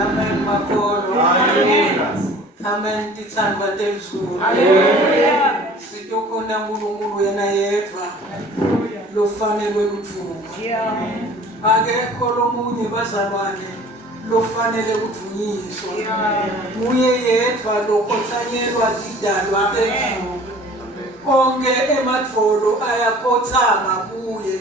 Amen makolo. Amen titsandwa temzulu. Sitokhona uNkulunkulu yena yedwa lofanelwe kuthunga. Akekho lomunye bazalwane lofanele kudunyiswa. Uye yedwa lokhothanyelwa idalwa temzulu. Konke emadvolo ayakhothama kuye.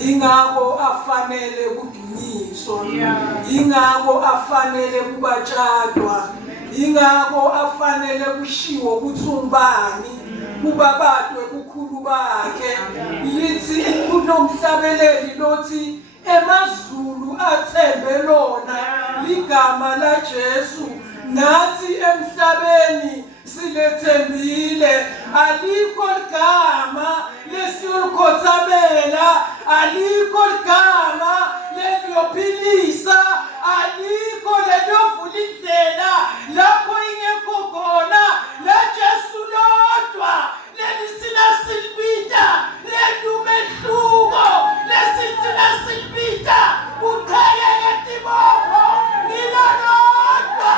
Ingakho afanele kudunyiswa. Ingakho afanele kubatshadwa. Ingakho afanele kushiwo kuthungubani kubabadwe kukhulu bakhe. Lithi kunomhlabeleli lothi emazulu athembe lona ligama la Jesu. Nathi emhlabeni silethembile. Alikho igama lesiyolikhothamela. Alikho igama leliyophilisa. Alikho leliyovula indlela lapho ingekho khona. La Jesu lodwa lelithina silibita ledumehluko lesithina silibita kuqhekeke tibopho lilo lodwa.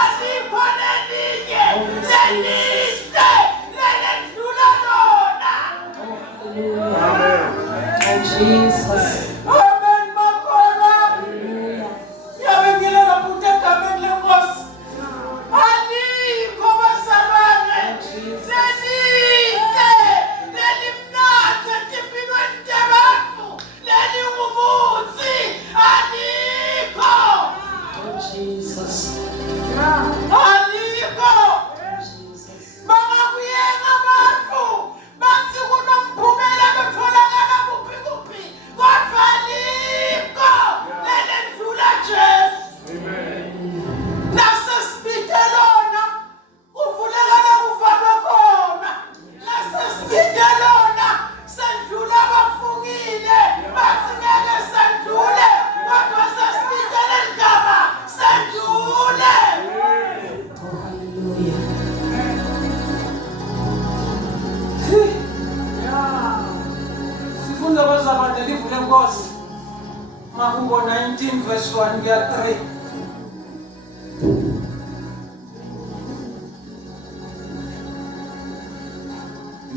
Alikho lelinye lelihle lelendlula lona. Amen. Jesus. Amen makholwa. Yabengile ngabuthi egameni lenkosi. Alikho bazalwane lelihle lelimnatha empilweni yabantu lelingumuthi. Alikho. Jesus. Alikho. Bangakuyenga abantu bathi kunomphumela betholakala kuphi kuphi kodwa alikho lelendlula Jesu. Nasesibitelona kuvulekala kuvalwe khona. Nasesibitelona sendlula abafungile bathi ngeke sendlule kodwa sesibitele igama sendlule. Sifunda bazalwane livule Nkosi Mahubo 19 verse 1 kuya 3.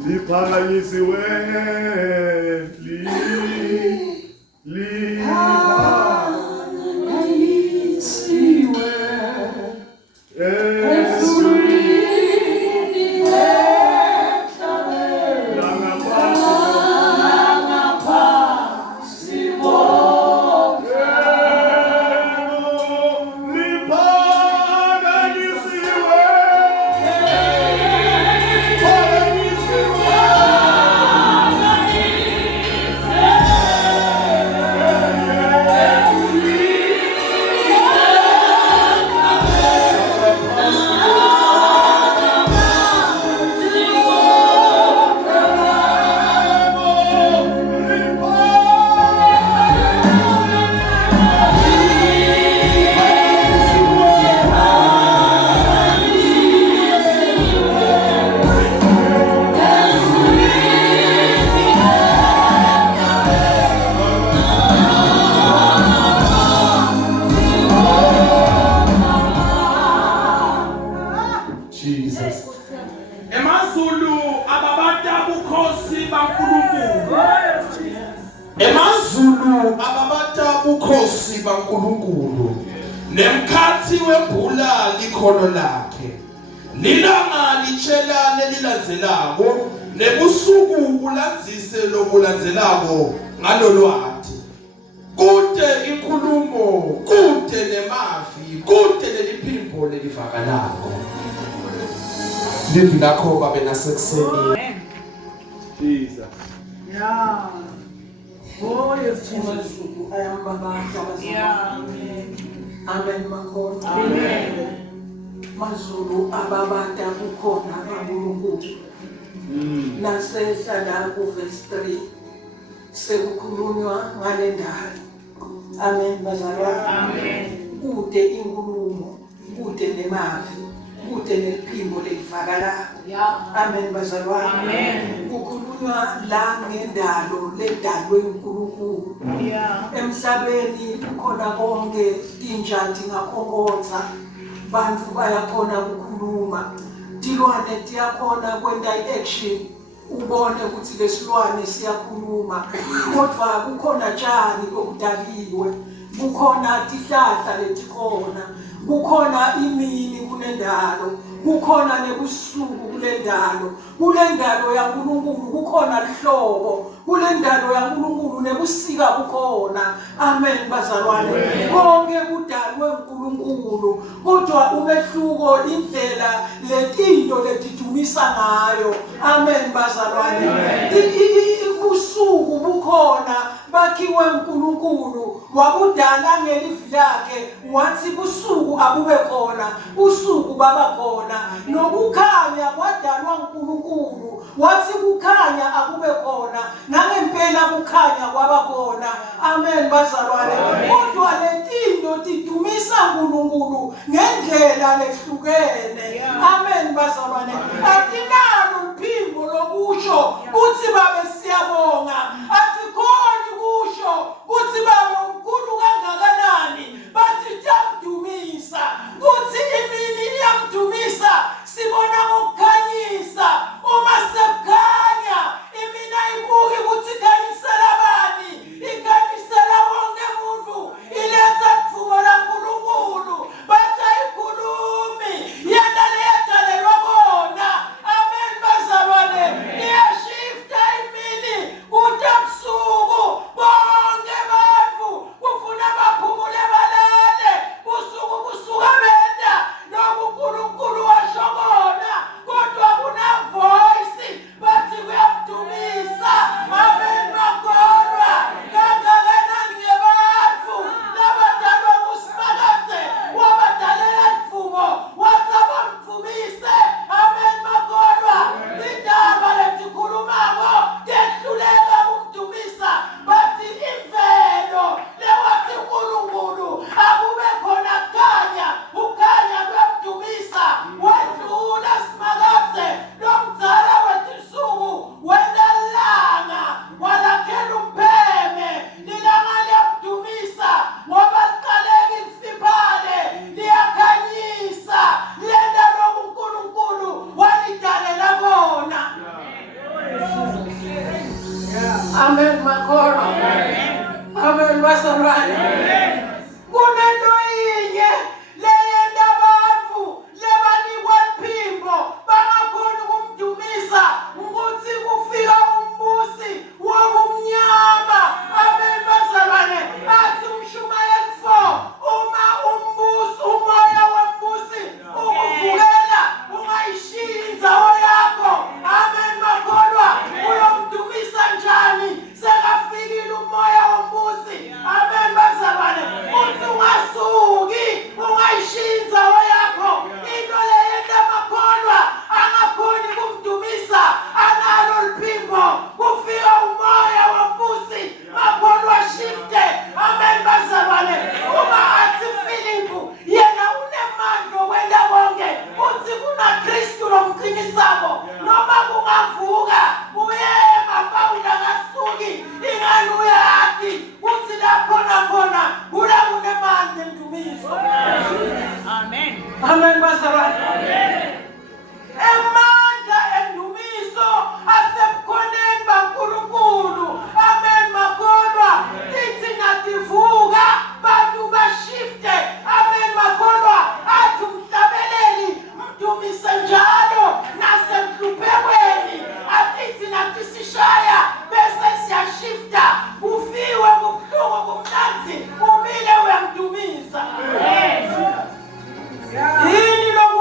Liphakanyisiwe bukhosi baNkulunkulu nemkhathi webhula likhono lakhe. Lilanga litshelane lilandzelako nebusuku bulandzise lobulandzelako ngalolwathi. Kude inkulumo, kude nemavi, kude neliphimbo lelivakalako. Livi lakho babe nasekuseni. Jesus. Yeah. Oh yes, Jesus. I am Baba. Amen. Amen makolo. Amen. Mazulu ababata kukhona kaNkulunkulu. Nasehla la ku verse 3 sekukhulunywa ngale ndalo. Amen bazalwane. Amen. Kude inkulumo, kude nemavi, kude neliphimbo lelivakalako. Amen bazalwane. Amen. kukhulunywa la ngendalo ledalwe uNkulunkulu. Emhlabeni kukhona konke, injati ngakhongotha, bantfu bayakhona kukhuluma, tilwane tiyakhona kwenta action, ubone ukuthi lesilwane siyakhuluma. Kodwa kukhona tshani obudaliwe, kukhona tihlahla letikhona, kukhona imini kunendalo, kukhona nebusuku kulendalo. Kulendalo yaNkulunkulu kukhona lihlobo, kulendalo yaNkulunkulu nebusika kukhona. Amen bazalwane. Konke kudalwe uNkulunkulu, kodwa umehluko indlela letinto letidumisa ngayo. Amen bazalwane. Ubusuku bukhona bakhiwe uNkulunkulu, wabudala ngelivi lakhe, wathi busuku abube khona, usuku baba khona. Nokukhanya kwadalwa uNkulunkulu, wathi kukhanya akube khona, nangempela kukhanya kwaba khona. Amen bazalwane. Kodwa letinto tidumisa uNkulunkulu ngendlela lehlukene. Amen bazalwane. Atinalo uphimbo lokusho uthi babe siyabonga, atikhoni kusho uthi babe umkhulu kangakanani, bathi tamdumisa. Kuthi imini iyamdumisa, sibona ngokukhanyisa. Uma sekukhanya, imini ayibuki ukuthi ikhanyisela bani, ikhanyisela wonke muntu, iletha litfuba laNkulunkulu. Bathi ayikhulumi yena leyadalelwa bona. Amen bazalwane. Iyashifta imini kuthi ebusuku, bonke bantfu kufuna baphumule balale. Busuku busuka benda noma uNkulunkulu washo kona, kodwa kuna voice bathi kuyamdumisa. Amen bakholwa kangakanani ngebantfu labadalwa nguSimakade, wabadalela litfubo, wathi abamdumise. Amen bakholwa. Indaba letikhulumako tehluleka kumdumisa, bathi imvelo lewathi uNkulunkulu akube khona kukhanya, ukhanya lwamdumisa. Wedlula Simakade lomdzala wetinsuku, wena langa walakhela umpheme, lilanga liyamdumisa ngoba liqaleka lifiphale, liyakhanyisa, liyenda lokhu uNkulunkulu walidalela bona. Amen makholwa. Amen bazalwane. Kunento yinye leyenda bantfu lebanikwa liphimbo bangakhoni ukumdumisa, ukuthi kufika umbusi wobumnyama. Amen bazalwane. Athi uMshumayeli 4, uma umoya wombusi ukuvukela, ungayishiyi indzawo yakho. Amen makholwa. Uyomdumisa njani sekafikile umoya wombusi? Amen bazalwane. Uthi ungasuki, ungayishiyi indzawo yakho. Into leyenda makholwa angakhoni kumdumisa, analo liphimbo, kufika umoya wombusi, makholwa shifte. Amen bazalwane. Uma athi Filipu yena unemandla okwenda konke, uthi kuna Kristu lomqinisako, noma kungavuka uyema Pawulo akasuki, ingani uyati uthi lakhona khona kula kunemandla endumiso. Amen. Amen bazalwane. Emandla endumiso asebukhoneni baNkulunkulu. Amen makholwa. Tithi nativuka bantu bashifte. Amen makholwa. Athi umhlabeleli mdumise njalo nasemhluphekweni. Atithi natisishaya bese siyashifta, kufiwe kubuhlungu kumnanzi, umile uyamdumisa. Yini lokhu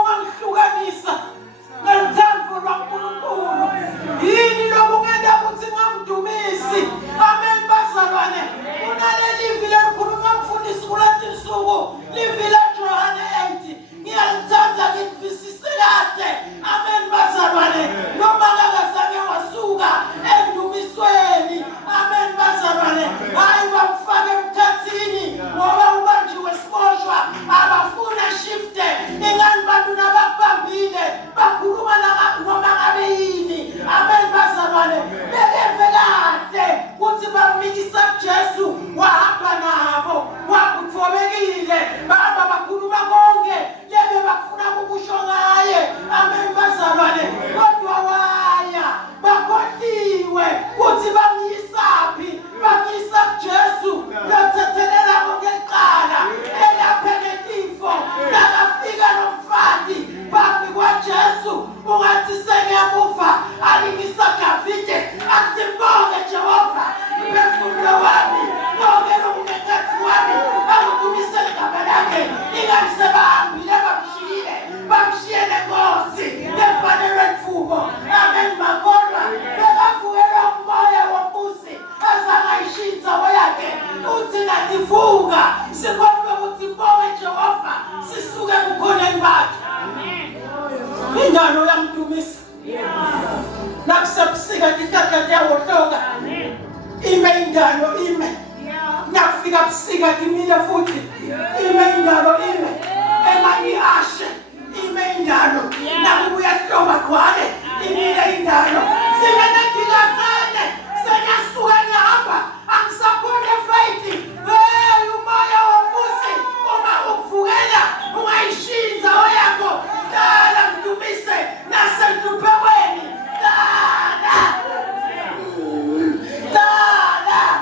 sikholwa ukuthi bowe Jehova sisuke kukhoneni bakhe. Amen. Ingalo yamdumisa. Nakusebusika ndikakade yawohloka. Amen. Ime ingalo ime. Yeah. Nakufika busika kimile futhi. Ime ingalo ime. Emani ashe. Ime ingalo. Nakubuya hloba khwale. Imile ingalo. Singanadikakane. Senyasuka ngihamba. Angisakhona fight. Hey umoya wombusi. Uma ukuvukela ungayishinza oyakho. Dala mdumise nasentuphekweni. Dala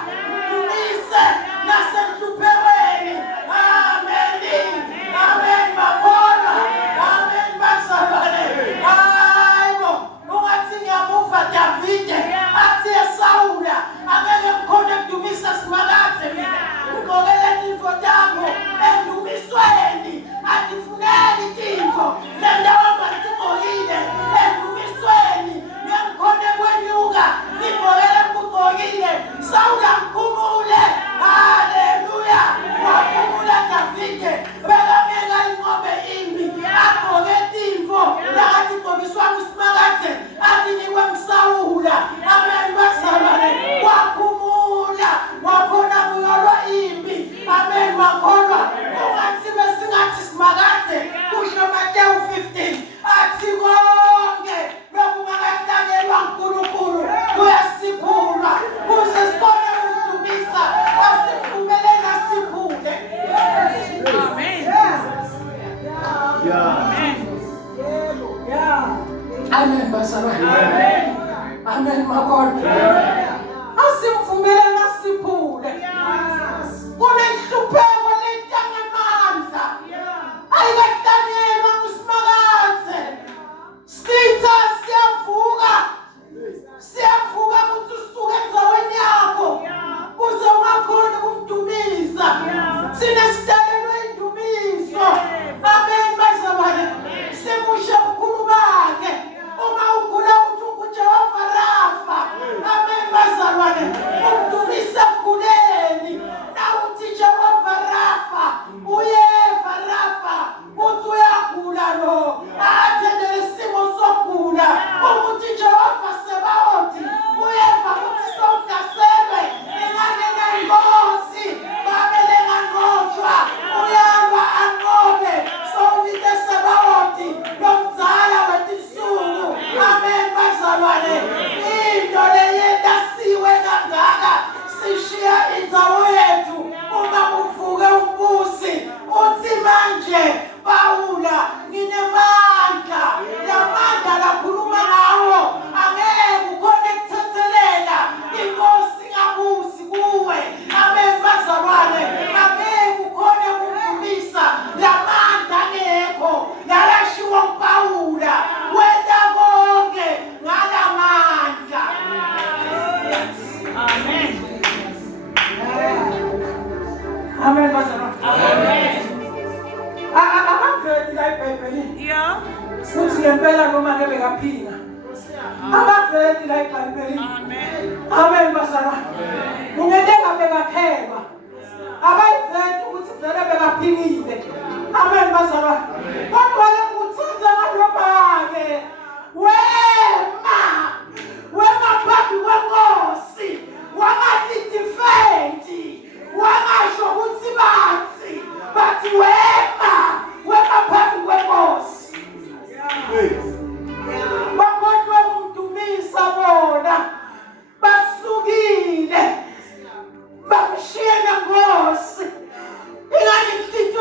mdumise nasentuphekweni. Amen. Amen makholwa. Amen bazalwane. Hayibo ungathi ngiyamuva Davide athi eSawula angeke ngikhone ukudumisa Simakade mina. Ngigqokele izimvo takho endumisweni andifuneli izimvo lendawo engizigqokile endumisweni ngikhone kwenyuka ngigqokele ukugqokile Sawula mkhumule. Haleluya. Wakhumula Davide bekameka inqobe imbi agqoke izimvo lakathi igqokiswa nguSimakade akinikwe nguSawula. Amen bazalwane. Wakhumula wakhona kuyolwa imbi. Amen makholwa. Ungathi besingathi Simakade kusho Mateyu 15 athi konke lokungakahlanyelwa uNkulunkulu kuyasiphulwa kuze sibone ukudumisa asiphumelele nasiphule. Amen. Yeah. Amen bazalwane. Amen. Amen makholwa. Asimvumele nasiphule. Kunenhlupheko lentangamandla. Ayikahlanyelwa nguSimakade. Sitha siyavuka. Siyavuka ukuthi usuke endaweni yakho. Kuze ungakhona ukumdumisa. Sina sidalelwe indumiso. Amen bazalwane. Simushe ubukhulu bakhe. Uma ugula uthi unguJehova Rafa. Amen bazalwane. Umdumisa ekuguleni. Na uthi Jehova Rafa. Uyeva Rafa. Uthi uyagula lo. Athendele isimo sokugula. Ukuthi Jehova Sebaothi. Uyeva ukuthi sowuhlaselwe. Ingane nayinkosi. Babele nganqotshwa. Uyalwa anqobe. Sowubite Sebaothi. Lomzala wetinsuku. Amen bazalwane. Into leyenda siwe kangaka. Sishiya indzawo yethu. Uma uvuke umbusi. Uthi manje Pawula nginemandla. Lamandla lakhuluma ngawo. Angeke ukhone kuthethelela. Inkosi ngabusi kuwe. Amen bazalwane. Angeke ukhone ukudumisa. Lamandla ngekho. Lalashiwa uPawula. Wenda konke ngalamandla. Amen. Amen bazalwane. Amen. Abaveli la eBhayibhelini. Yeah. Futhi ngempela noma ngeke bekaphila. Abaveli la eBhayibhelini. Amen. Amen bazalwane. Ungeke bekaphekwa. Abayiveli ukuthi vele bekaphilile. Amen bazalwane. Kodwa lekuthenza ngalobake. Wema phambi kwenkosi. Wangathi defendi. Wangasho ukuthi bathi wema phambi kwenkosi. Bakhohlwe ukumdumisa bona. Basukile. Bamshiya nenkosi. Ingani mhlithu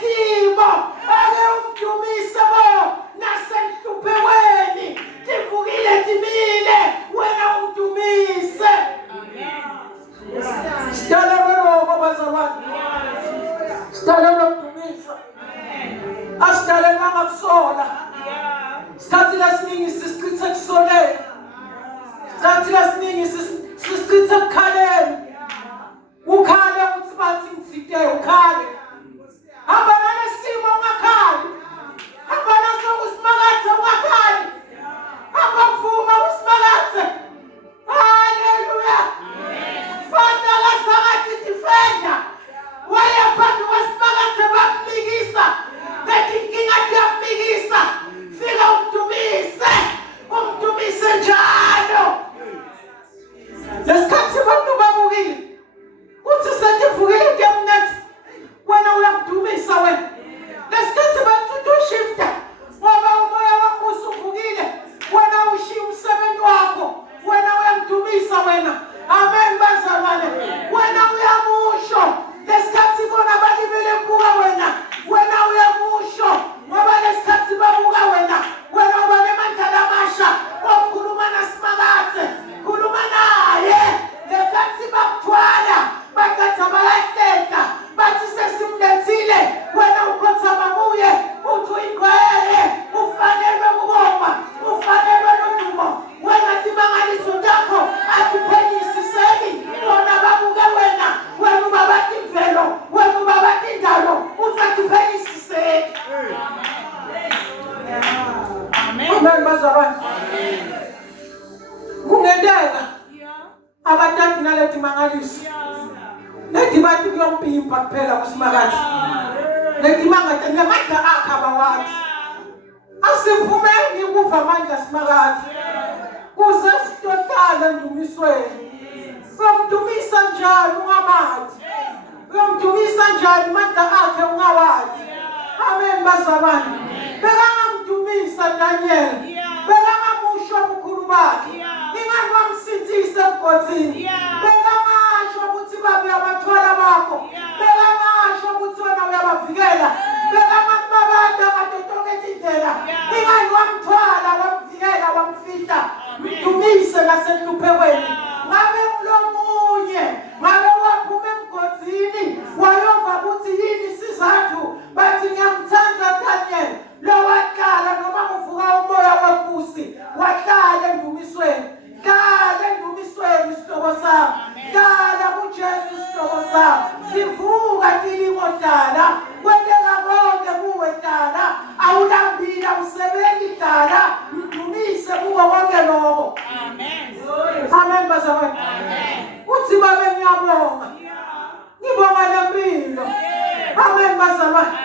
timo ake umdumise bo nasenhlupheweni tivukile timile wena umdumise. Sidalelwe lokho bazalwane, sidalelwe umdumisa, asidalelwanga kusola. Sikhathi lesiningi sisichitha kusoleni, sikhathi lesiningi sisichitha kukhaleni. Ukhale ukuthi bathi ngitsite, ukhale. Hamba nalesimo ungakhali, hamba naso usimakathe ungakhali, hamba vuma usimakathe. Haleluya. Fanda lazangathi defender waya phambi kwesimakathe bamnikisa lethi inkinga diyamnikisa. Fika umdumise njalo. Lesikhathi abantu babukile uthi sentivukile kuyamnetha wena uyamdumisa wena. Lesikhathi bantu ushifta ngoba umoya wakho usuvukile wena ushiya umsebenzi wakho wena uyamdumisa wena. Amen bazalwane, wena uyamusho. Lesikhathi bona balibele kubuka wena uyamusho ngoba lesikhathi babuka wena uba nemandla amasha okhuluma nasimakathe. Khuluma naye lesikhathi bakuthwala baqatha bayahleka bathi sesimlethile wena ukhothama kuye uthi uyingcwele ufanelwe ukubonga ufanelwe nodumo. Wena timangaliso takho akuphenyisiseki bona babuke wena ubabathi imvelo wena ubabathi indalo usakuphenyisiseki. Amen bazalwane. Kungendeka abathathu nalethi mangaliso lethi bathi kuyompimpa kuphela kusimakathe lethi mangathi ngamandla akhe abawathi asivumeni ukuva amandla simakathe kuze sitotale endumisweni. Uyamdumisa njani ungamathi? Uyamdumisa njani amandla akhe ungawathi? Amen bazalwane. Bekangamdumisa Daniel, bekangamusho ubukhulu bakhe, ingani wamsindisa emgodini. Bekangasho ukuthi babe abathwala bakho, bekangasho ukuthi wena uyabavikela, bekangamabada ngatonke indlela. Ingani wamthwala wamvikela wamfihla. Mdumise nasenhluphekweni. Ngabe ulomunye ngabe waphuma emgodini wayova ukuthi yini sizathu bathi ngiyamthanda Daniel lo waqala noma uvuka umoya wembusi wahlala endumisweni. Hlala endumisweni isihlobo sami, hlala kuJesu isihlobo sami. Livuka tilimo hlala kwenteka konke kuwe hlala awulambile awusebenzi hlala mdumise kuko konke lokho. Amen bazalwane. Uthi babe ngiyabonga. Ngibonga lempilo. Amen bazalwane.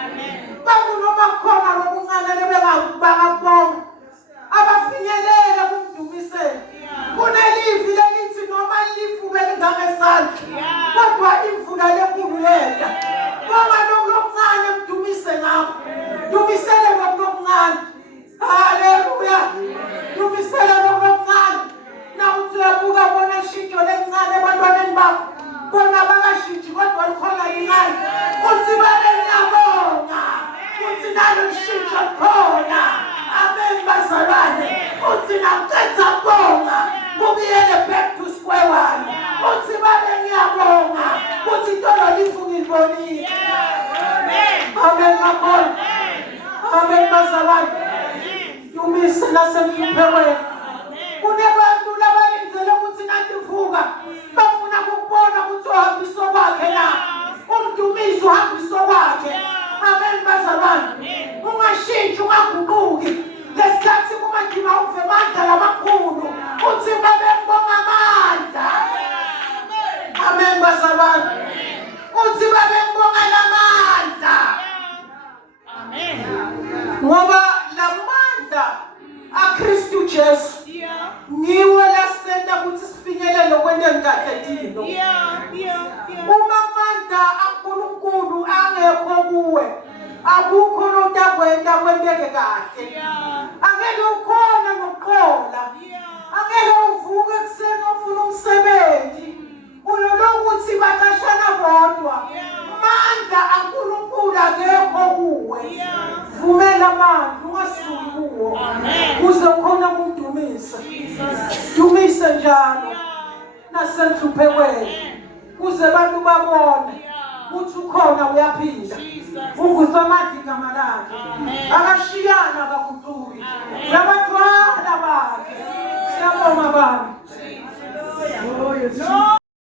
Bantu noma khona lokuncane lebengakubonga abafinyelele kumdumiseni. Kunelivi lelithi noma lifuke lingangesandla kodwa imvula lenkulu yenda. Bonga lokuncane mdumise ngakho. Dumisele lokuncane. Haleluya. Dumisele lokuncane. Nawuthi uyabuka bona shintsho lencane ebantwaneni bakho bona bakashintshi kodwa likhona lincane. Uthi babe ngiyabonga uthi nalo shintsho khona. Amen bazalwane. Uthi namqetha bonga kubuyele back to square one. Uthi babe ngiyabonga uthi tolo lifungilibonile. Amen makhona. Amen bazalwane. Dumise nasenhluphekweni. Kunebantu labalindele ukuthi nathi vuka bafuna ukubona ukuthi uhambiso kwakhe na umdumiso uhambiso kwakhe. Amen bazalwane. Ungashintshi ungaguquki lesikhathi kumadima uve amandla lamakhulu uthi babe ngibonga amandla. Amen bazalwane. Uthi babe ngibonga lamandla. Amen. Ngoba lamandla aKristu Jesu niwe lasenda ukuthi sifinyelele kwenteni kahle thina. Uma amandla aNkulunkulu angekho kuwe akukho notakwenda kwenteke kahle. Angeke ukhona nokuqola. Angeke uvuke ekuseni ufuna umsebenzi unolokuthi bakashana bodwa. Amandla aNkulunkulu akekho kuwe. Vumela manje ungasuki kuwo. Uze khona kumdumisa. Dumise njalo nasenhluphekweni. Kuze abantu babone uthi ukhona uyaphila. Ungusamandla igama lakhe. Akashiyana akaguquki. Uyabaqala bakhe. Siyabonga baba.